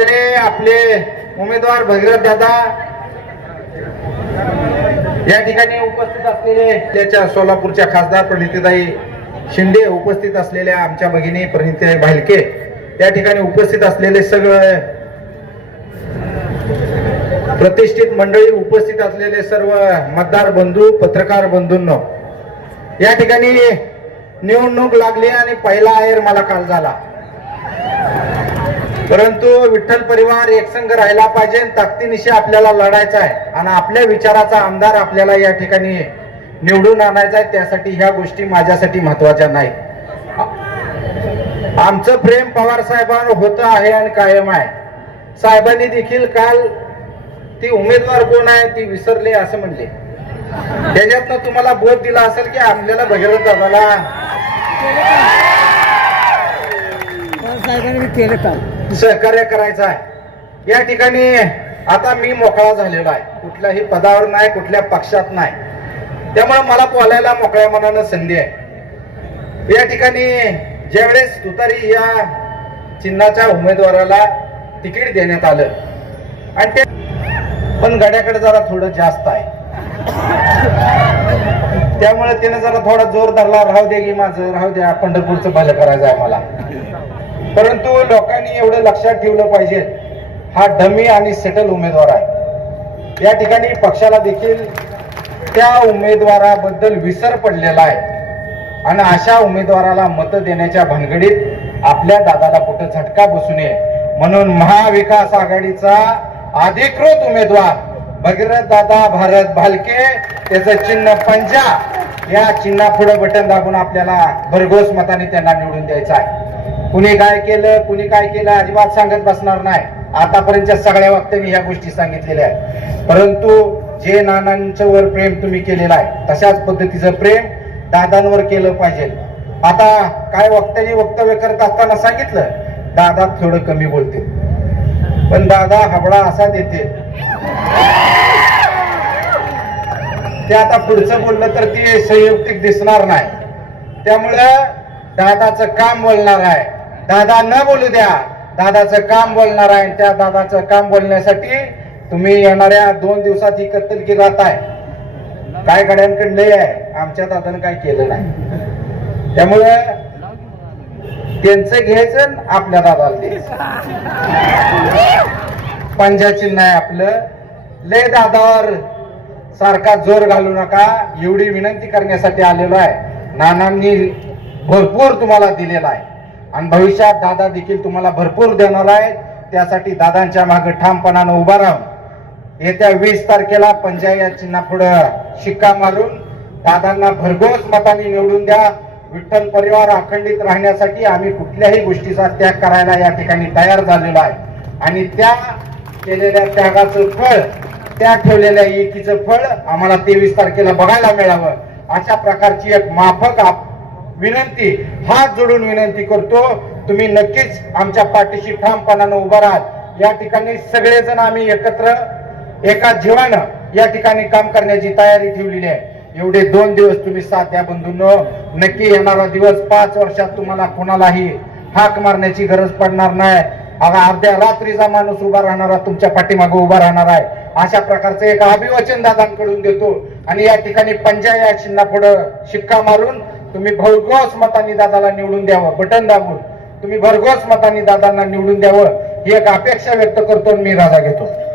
तरी आपले उमेदवार भगीरथ दादा या ठिकाणी उपस्थित असलेले त्याच्या सोलापूरच्या खासदार प्रणितीताई शिंदे उपस्थित असलेल्या आमच्या भगिनी प्रणितीताई भालके त्या ठिकाणी उपस्थित असलेले सगळे प्रतिष्ठित मंडळी उपस्थित असलेले सर्व मतदार बंधू पत्रकार बंधूंनो या ठिकाणी निवडणूक लागली आणि पहिला आहेर मला काल झाला. परंतु विठ्ठल परिवार एकसंघ राहिला पाहिजे ताकदीनिशी आपल्याला लढायचा आहे. आणि आपल्या विचाराचा आमदार आपल्याला या ठिकाणी निवडून आणायचा आहे. त्यासाठी ह्या गोष्टी माझ्यासाठी महत्त्वाच्या नाही आमचं प्रेम पवार साहेबांवर होतं आहे आणि कायम आहे. साहेबांनी देखील काल ती उमेदवार कोण आहे? ती विसरले असं म्हणले. त्याच्यातनं तुम्हाला बोध दिला असेल की आपल्याला भगीरथ दादाला साहेबांनी केलं का सहकार्य करायचं आहे. या ठिकाणी आता मी मोकळा झालेलो आहे. कुठल्याही पदावर नाही कुठल्या पक्षात नाही. त्यामुळे मला बोलायला मोकळ्या मनानं संधी आहे. या ठिकाणी ज्यावेळेस तुतारी या चिन्हाच्या उमेदवाराला तिकीट देण्यात आलं आणि ते पण गड्याकडे जरा थोडं जास्त आहे. त्यामुळे त्याने जरा थोडा जोर धरला राहू दे की माझं राहू द्या पंढरपूरचं भलं करायचं आहे मला. परंतु लोकांनी एवढं लक्षात ठेवलं पाहिजे हा डमी आणि सेटल उमेदवार आहे. या ठिकाणी पक्षाला देखील त्या उमेदवाराबद्दल विसर पडलेला आहे. आणि अशा उमेदवाराला मत देण्याच्या भानगडीत आपल्या दादाला कुठं झटका बसू नये. म्हणून महाविकास आघाडीचा अधिकृत उमेदवार भगीरथ दादा भारत भालके त्याचं चिन्ह पंजा. या चिन्हा पुढे बटन दाबून आपल्याला भरघोस मताने त्यांना निवडून द्यायचं आहे. कुणी काय केलं कुणी काय केलं अजिबात सांगत बसणार नाही. आतापर्यंतच्या सगळ्या वक्तव्य ह्या गोष्टी सांगितलेल्या आहेत. परंतु जे नानांच्या वर प्रेम तुम्ही केलेलं आहे तशाच पद्धतीचं प्रेम दादांवर केलं पाहिजे. आता काय वक्त्यांनी वक्तव्य करत असताना सांगितलं दादा थोडं कमी बोलते पण दादा हबडा असा देते ते आता पुढचं बोललं तर ती संयुक्तिक दिसणार नाही. त्यामुळं दादाचं काम बोलणार आहे. दादा न बोलू द्या. दादाचं काम बोलणार आहे आणि त्या दादाचं काम बोलण्यासाठी तुम्ही येणाऱ्या दोन दिवसात एकत्र कत्तलगी आहे काय गड्यांकडे लय आहे. आमच्या दादानं काय केलं नाही. त्यामुळं त्यांचं घ्यायचं आपल्या दादाला द्यायचं. पंजा चिन्ह आहे आपलं. लय दादावर सारखा जोर घालू नका. एवढी विनंती करण्यासाठी आलेलो आहे. नानांनी भरपूर तुम्हाला दिलेला आहे. आणि भविष्यात दादा देखील तुम्हाला भरपूर देणार आहे. त्यासाठी दादांच्या मागे ठामपणानं उभा राहून येत्या वीस तारखेला पंजा चिन्हा पुढं शिक्का मारून दादांना भरघोस मताने निवडून द्या. विठ्ठल परिवार अखंडित राहण्यासाठी आम्ही कुठल्याही गोष्टीचा त्याग करायला या ठिकाणी तयार झालेलो आहे. आणि त्या केलेल्या त्यागाचं फळ त्या ठेवलेल्या एकीचं फळ आम्हाला तेवीस तारखेला बघायला मिळावं. अशा प्रकारची एक माफक आप- विनंती हात जोडून विनंती करतो तुम्ही नक्कीच आमच्या पाठीशी ठामपणानं उभा राहाल. या ठिकाणी सगळेजण आम्ही एकत्र एका जीवानं या ठिकाणी काम करण्याची तयारी ठेवलेली आहे. एवढे दोन दिवस तुम्ही साथ द्या बंधूंनो. नक्की येणारा दिवस पाच वर्षात तुम्हाला कोणालाही हाक मारण्याची गरज पडणार नाही. आता अर्ध्या रात्रीचा माणूस उभा राहणारा तुमच्या पाठीमागे उभा राहणार आहे. अशा प्रकारचं एक अभिवचन दादांकडून देतो. आणि या ठिकाणी पंजा या चिन्हा पुढं शिक्का मारून तुम्ही भरघोस मतांनी दादाला निवडून द्यावं. बटन दाबून. तुम्ही भरघोस मतांनी दादांना निवडून द्यावं. ही एक अपेक्षा व्यक्त करतो आणि मी राजा घेतो.